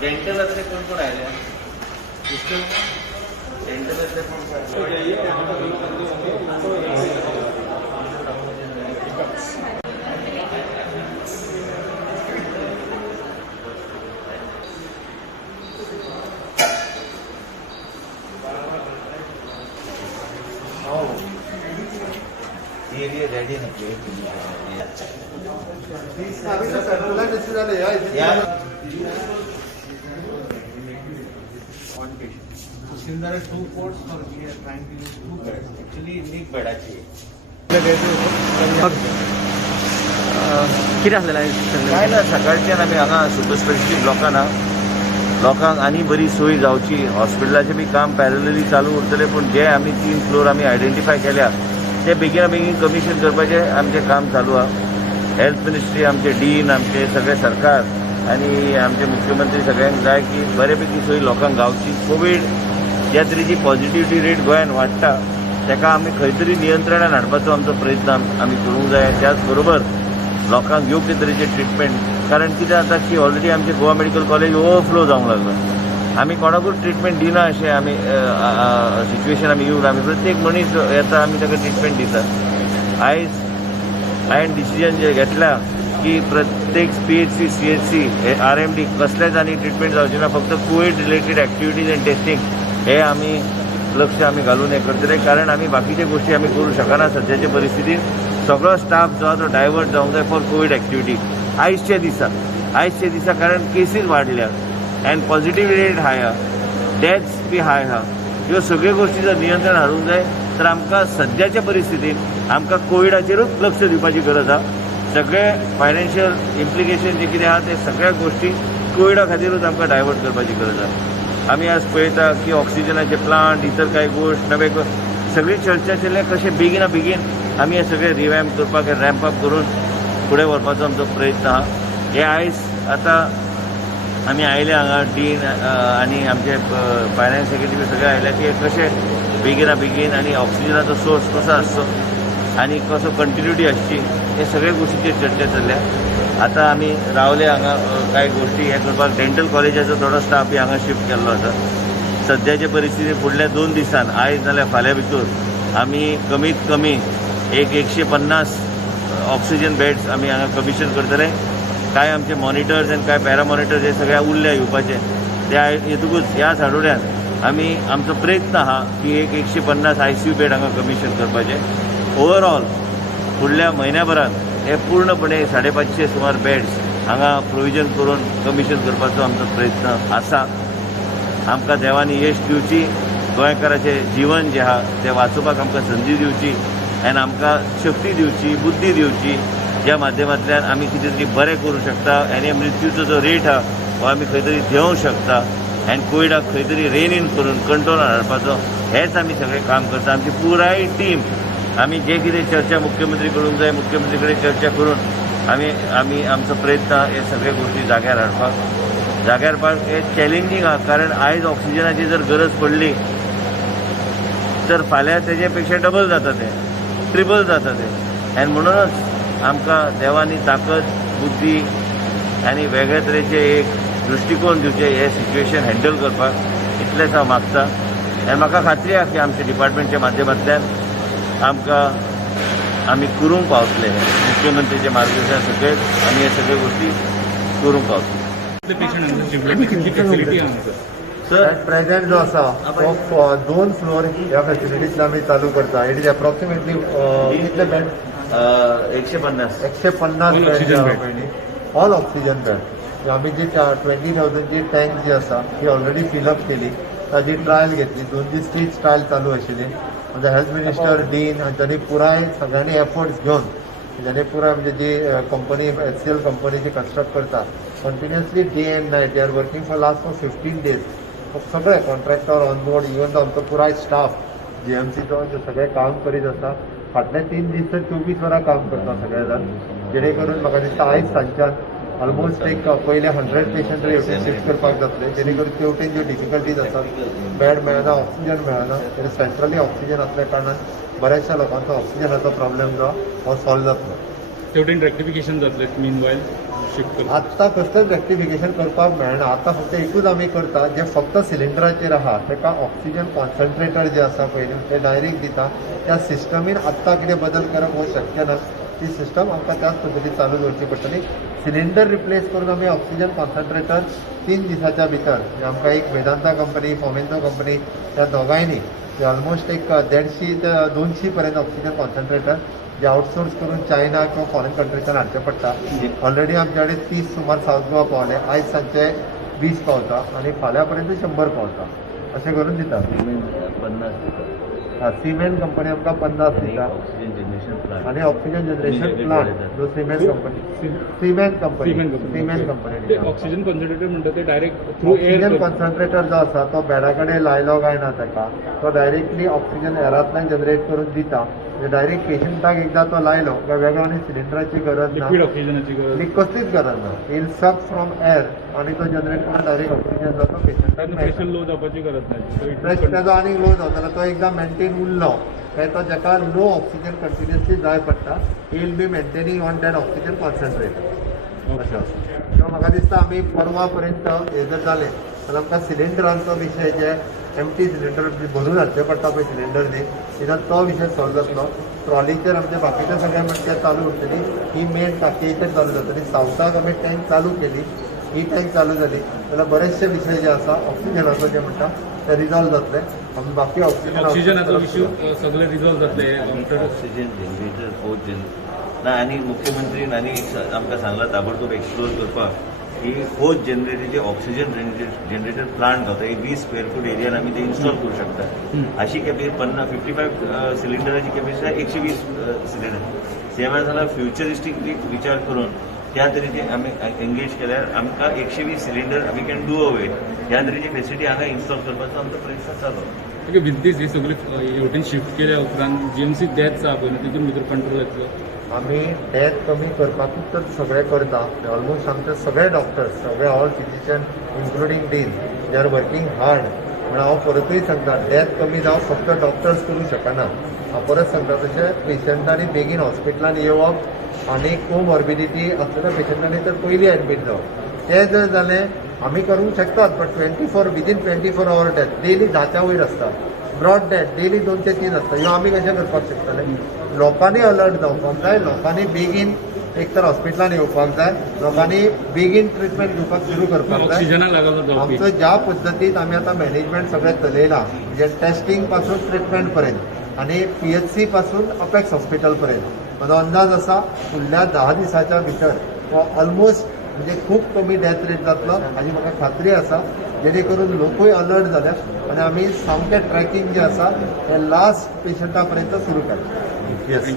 Dental कोण कोण राहिले डेंटल कोण ये रेडी ना there are 2 ports for we are trying to use 2 beds. Actually, एक बेडाची किती असलेला आहे काय ना सकाळच्यान आमी हांगा सुपर स्पेशलिस्ट लोकांक आनी बरी सोय जावची हॉस्पिटलाचें बी काम पॅरलली चालू उरतलें पूण जे आमी 3 फ्लोर आमी आयडेंटिफाय केल्या ते बेगिना बेगीन कमिशन करपाचें आमचें काम चालू आहा हेल्थ मिनिस्ट्री आमचे डीन आमचे सगळे सरकार आनी आमचे मुख्यमंत्री सगळ्यांक जाय की बऱ्यापैकी सोय लोकांक गावची कोवीड ज्या तरेची पॉझिटिव्हिटी रेट गोंयांत वाडटा ताका आमी खंय तरी नियंत्रणान हाडपाचो आमचो प्रयत्न आमी करूंक जाय त्याच बरोबर लोकांक योग्य तरेचे ट्रिटमेंट कारण कितें जाता की ऑलरेडी आमचे गोवा मेडिकल कॉलेज ओवरफ्लो जावंक लागला आमी कोणाकूच ट्रिटमेंट दिना अशें आमी सिच्युएशन आमी येवन आमी प्रत्येक मनीस येता आमी ताका ट्रिटमेंट दितात आयज हांवें डिसिजन जें घेतला की प्रत्येक PHC CHC RMD कसलेच आनी ट्रिटमेंट जावचें ना फक्त Covid related activities end testing हे आमी लक्ष आमी घालून हे करतले कारण आमी बाकीचे गोष्टी आमी करूं शकना सद्याचे परिस्थितीत सगळो स्टाफ जो आहा तो डायवर्ट जावंक जाय फॉर कोविड एक्टिविटी आयजचे दिसा कारण केसीस वाडल्या अँड पॉझिटिव्ह रेट हाय आहा डेथ्स बी हाय आहा ह्यो सगळ्यो गोष्टी जर नियंत्रण हाडूंक जाय तर आमकां सद्याच्या परिस्थितीत आमकां कोविडाचेरूच लक्ष दिवपाची गरज आहा सगळे फायनान्शियल इम्प्लिकेशन जे कितें आहा ते सगळ्या गोष्टी कोविडा खातीरूच आमकां डायवर्ट करपाची गरज आहा आमी आज पळयता की ऑक्सिजनाचे प्लांट इतर कांय गोश्ट नवे सगळी चर्चा चल्ले कशें बेगिना बेगीन आमी हे सगळे रिवॅम्प करपाक रॅम्प अप करून फुडें व्हरपाचो आमचो प्रयत्न आहा हे आयज आतां आमी आयले हांगा डीन आनी आमचे फायनान्स सेक्रेटरी सगळे आयले की कशें बेगिना बेगीन आनी ऑक्सिजनाचो सोर्स कसो आसचो आनी कसो कंटिन्युटी आसची हे सगळे गोश्टीचेर चर्चा चल्ल्या आतां आमी रावले हांगा कांय गोश्टी हे करपाक डेंटल कॉलेजाचो थोडो स्टाफ बी हांगा शिफ्ट केल्लो आसा सद्याचे परिस्थितीत फुडल्या 2 दिसान आयज नाल्यार फाल्यां भितर आमी कमीत कमी 150 ऑक्सिजन बेड्स आमी हांगा कमिशन करतले कांय आमचे मॉनिटर्स आनी कांय पॅरामॉनिटर्स हे सगळ्या उरल्या येवपाचे त्या हेतूकूच ह्याच आठवड्यात आमी आमचो प्रयत्न आहा की 150 ICU बेड हांगा कमिशन करपाचे ओवरऑल फुडल्या म्हयन्याभरान हे पूर्णपणे 550 सुमार बेड्स हांगा प्रोविजन करून कमिशन करपाचो आमचो प्रयत्न आसा आमकां देवानी यश दिवची गोंयकाराचें जीवन जें आहा तें वाचोवपाक आमकां संदी दिवची आनी आमकां शक्ती दिवची बुद्धी दिवची ज्या माध्यमांतल्यान आमी कितें तरी बरें करूं शकता आनी मृत्यूचो जो रेट आहा हो आमी खंय तरी देंवूंक शकता आनी कोविडाक खंय तरी रेन इन करून कंट्रोलान हाडपाचो हेंच आमी सगळें काम करता आमची पुराय टीम आमी जे कितें चर्चा मुख्यमंत्री करूंक जाय मुख्यमंत्री कडेन चर्चा करून आमी आमचो प्रयत्न हे सगळे गोश्टी जाग्यार हाडपाक हे चॅलेंजींग आहा कारण आयज ऑक्सिजनाची जर गरज पडली तर फाल्यां तेजे पेक्षा डबल जाता तें ट्रिबल जाता तें आनी म्हणूनच आमकां देवानी ताकद बुद्धी आनी वेगळ्या तरेचे एक दृश्टिकोन दिवचे हे सिच्युएशन हँडल करपाक इतलेंच हांव मागता आनी म्हाका खात्री आहा की आमच्या डिपार्टमेंटच्या माध्यमांतल्यान आमी करूंक पावतले मुख्यमंत्रीचे मार्गदर्शन सकयल आमी हे सगळ्यो गोष्टी करूंक पावतले सर प्रेजेंट जो आसा तो 2 फ्लोर ह्या फॅसिलिटींतल्यान आमी चालू करता इट इज अप्रॉक्सिमेटली कितले bed 150 bed all oxygen bed आमी जी 20,000 ची टँक जी आसा ती ऑलरेडी फिलअप केली ताजी ट्रायल घेतली 2 दीस तीच ट्रायल चालू आशिल्ली म्हणजे हेल्थ मिनिस्टर डीन हांच्यांनी पुराय सगळ्यांनी एफर्ट्स घेवन तांच्यानी पुराय म्हणजे जी कंपनी HCL कंपनी जी कंस्ट्रक्ट करता continuously day and night they are working for last 15 days सगळे कॉन्ट्रॅक्टर ऑन बोर्ड इवन तो आमचो पुराय स्टाफ GMCचो सगळे काम करीत आसा फाटले 3 दीस तर 24 वरां काम करता सगळे जाण जेणे करून म्हाका दिसता आयज सांजच्यान ऑलमोस्ट एक पहिले 100 पेशंट तरी शिफ्ट करपाक जातले जेणे करून तेवटेन ज्यो डिफिकल्टीज आसात बेड मेळना ऑक्सिजन मेळना सेंट्रली ऑक्सिजन असल्या कारणान बऱ्याचशा लोकांचो ऑक्सिजनाचो प्रॉब्लेम जो हो सॉल्व जातलो तेवटेन रेक्टिफिकेशन जातलें मीन शिफ्ट करता आत्ता कसलेंच रेक्टिफिकेशन करपाक मेळना. आतां फक्त एकूच आमी करता जे फक्त सिलिंडराचेर आहा ताका ऑक्सिजन कॉन्सन्ट्रेटर जे आसा पळय ते डायरेक्ट दिता. त्या सिस्टमीन आत्तां कितें बदल करप हो शक्य ना. ती सिस्टम आमकां त्याच पद्दतीन चालू दवरची पडटली. सिलिंडर रिप्लेस करून आमी ऑक्सिजन कॉन्सन्ट्रेटर 3 दिसाच्या भितर आमकां एक वेदांता कंपनी फॉमेंतो कंपनी त्या दोगांयनी ऑलमोस्ट एक 150 ते 200 पर्यंत ऑक्सिजन कॉन्सन्ट्रेटर जे आउटसोर्स करून चायना किंवा फॉरेन कंट्रीच्यान हाडचे पडटा. ऑलरेडी आमचे कडेन 30 सुमार साऊथ गोवा पावले. आयज सांजचे 20 पावता आणि फाल्यां पर्यंत 100 पावता. अशें करून दिता. 50 दिता सिमेंट कंपनी आमकां 50 दिता ऑक्सिजन जनरेशन प्लांट आणि ऑक्सिजन जनरेशन प्लांट जो सिमेंट कंपनी सिमेंट कंपनी ते ऑक्सिजन कॉन्सन्ट्रेटर म्हणटा ते direct through air oxygen concentrator जो आसा तो बेडा कडेन लायलो काय ना ताका तो डायरेक्टली ऑक्सिजन एरांतल्यान जनरेट करून दिता. डायरेक्ट पेशंटाक एकदा तो लायलो काय वेगळो आनी सिलिंडराची गरज ना. लिक्वीड ऑक्सिजनाची गरज कसलीच गरज ना. इल सक फ्रॉम एअर आणि तो जनरेट करून डायरेक्ट ऑक्सिजन जातो पेशंटाक. प्रेशर लो जावपाची गरज प्रेस नाही तेजो आनीक लो जातलो तो एकदा मेंटेन उरलो काय तो जाका लो ऑक्सिजन कंटिन्युअसली जाय पडटा he will be maintaining on that oxygen concentrator. अशें आसा. सो म्हाका दिसता आमी परवा पर्यंत हे जर जालें जाल्यार आमकां सिलिंडरांचो विशय जे एमटी सिलिंडर भरून हाडचे पडटा पळय सिलिंडर न्ही तितून तो विशय सॉल्व जातलो. ट्रॉलीचेर आमचे बाकीचे सगळे म्हणजे चालू उरतली. ही मेन टाकयेचेर चालू जातली. सावथाक आमी टँक चालू केली. ही टँक चालू जाली जाल्यार बरेचशे विशय जे आसा ऑक्सिजनाचो जे म्हणटा ते रिजॉल्व जातले. आमी बाकी ऑक्सिजनाचो इश्यू सगळे रिजॉल्व जातले. ऑक्सिजन जनरेटर फोर्थ ना आनी मुख्यमंत्रीन आनी आमकां सांगला ताबडतोब एक्सप्लोर करपाक की फोर्थ जनरेटरचे ऑक्सिजन जनरेटर प्लांट गावता. एक 20 स्क्वेअर फूट एरियान आमी ते इन्स्टॉल करू शकता. अशी कॅपेसिटी 55 सिलिंडराची कॅपेसिटी आहे 120 सिलिंडर. सेवा जाल्यार फ्युचरिस्टीक विचार करून त्या तरेचे आमी एंगेज केल्यार आमकां 120 सिलिंडर आमी कॅन डू अवे ह्या तरेची फेसिलिटी हांगा इन्स्टॉल करपाचो आमचो प्रयत्न चालू. विथ दीस हे सगळे हेवटेन शिफ्ट केल्या उपरांत जीएमसी डेथ्स आहा पळय तितून भितर कंट्रोल जातलो. आमी डेथ कमी करपाकूच तर सगळें करता. ऑलमोस्ट आमचे सगळे डॉक्टर्स सगळे all physician including dean they are working hard. म्हणून हांव परतूय सांगता डेथ कमी जावप फक्त डॉक्टर्स करूं शकना. हांव परत सांगता तशें पेशंटांनी बेगीन हॉस्पिटलांत येवप आनी कोमॉर्बिडिटी आसलेल्या पेशंटांनी तर पयलीं एडमीट जावप. तें जर जालें आमी करूंक शकतात बट 24 आवर डेथ डेली 10च्या वयर आसता. ब्रॉड डेथ डेली 2 ते 3 आसता. ह्यो आमी कशें करपाक शकतले. लोकांनी अलर्ट जावपाक जाय. लोकांनी बेगीन एक तर हॉस्पिटलांत येवपाक जाय. लोकांनी बेगीन ट्रिटमेंट घेवपाक सुरू करपाक जाय. ऑक्सिजनाक लागला जावपी आमचो ज्या पद्दतीन आमी आतां मॅनेजमेंट सगळें चलयलां म्हणजे टेस्टिंग पासून ट्रिटमेंट पर्यंत आनी PHC पासून अपेक्स हॉस्पिटल पर्यंत म्हजो अंदाज आसा फुडल्या 10 दिसाच्या भितर हो ऑलमोस्ट म्हणजे खूब कमी डेथ रेट जातलो हाची म्हाका खात्री आसा. जेणे करून लोकूय अलर्ट जाल्यात आनी आमी सामकें ट्रॅकिंग जें आसा हें लास्ट पेशंटा पर्यंत सुरू केलां. येस.